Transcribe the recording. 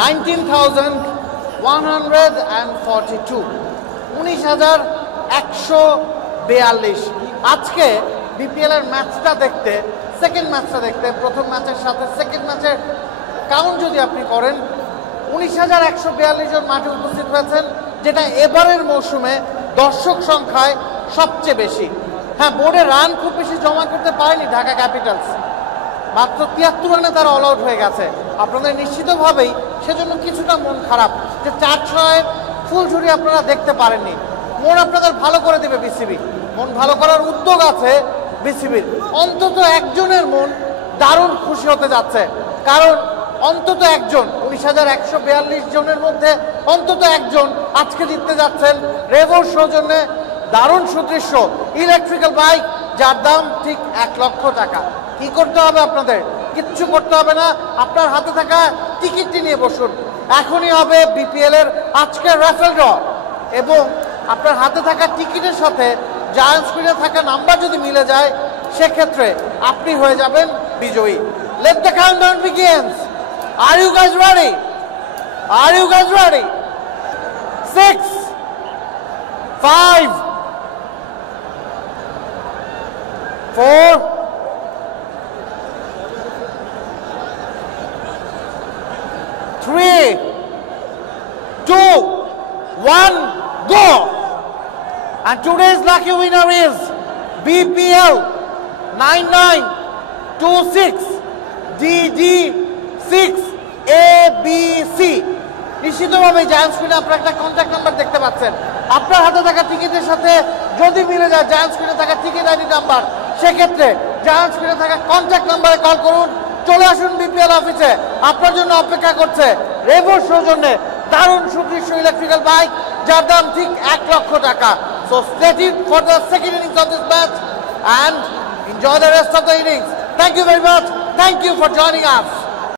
19,142, 19,142। আজকে বিপিএল এর ম্যাচটা দেখতে, সেকেন্ড ম্যাচটা দেখতে, প্রথম ম্যাচের সাথে সেকেন্ড ম্যাচের কাউন্ট যদি আপনি করেন, 19,142 জন মাঠে উপস্থিত হয়েছেন, যেটা এবারের মৌসুমে দর্শক সংখ্যায় সবচেয়ে বেশি। হ্যাঁ, বোর্ডে রান খুব বেশি জমা করতে পারেনি ঢাকা ক্যাপিটালস, মাত্র 73 রানে তারা অল আউট হয়ে গেছে। আপনাদের নিশ্চিতভাবেই সেজন্য কিছুটা মন খারাপ যে 4-6 ফুল ঝুড়ি আপনারা দেখতে পারেননি। মন আপনাদের ভালো করে দেবে বিসিবি, মন ভালো করার উদ্যোগ আছে বিসিবির। অন্তত একজনের মন দারুণ খুশি হতে যাচ্ছে, কারণ অন্তত একজন 19,142 জনের মধ্যে অন্তত একজন আজকে জিততে যাচ্ছেন রেভোর সৌজন্যে দারুণ সুদৃশ্য ইলেকট্রিক্যাল বাইক, যার দাম ঠিক 1 লক্ষ টাকা। কি করতে হবে আপনাদের? কিচ্ছু করতে হবে না, আপনার হাতে থাকা টিকিটটি নিয়ে বসুন। এখনই হবে বিপিএল এর আজকের রাফেল ড্র, এবং আপনার হাতে থাকা টিকিটের সাথে জায়ান্ট স্ক্রিনে থাকা নাম্বার যদি মিলে যায়, সেক্ষেত্রে আপনি হয়ে যাবেন বিজয়ী। Let the countdown begins. Are you guys ready? Are you guys ready? 6, 5, 4, 3, 2, 1, go! And today's lucky winner is BPL 9926 DD6 ABC। নিশ্চিতভাবে জায়ান্ট স্ক্রিনে আপনারা একটা কন্ট্যাক্ট নাম্বার দেখতে পাচ্ছেন। আপনার হাতে থাকা টিকিটের সাথে যদি মিলে যায় জায়ান্ট স্ক্রিনে থাকা টিকিট আইডি নাম্বার, সেক্ষেত্রে জায়ান্ট স্ক্রিনে থাকা কন্ট্যাক্ট নাম্বারে কল করুন। চলে আসুন বিপিএল অফিসে, আপনার জন্য অপেক্ষা করছে রেভোর সৌজন্যে দারুণ সুদৃশ্য ইলেকট্রিক্যাল বাইক, যার দাম ঠিক 1 লক্ষ টাকা। So stay tuned for the second innings of this match and enjoy the rest of the innings. Thank you very much. Thank you for joining us.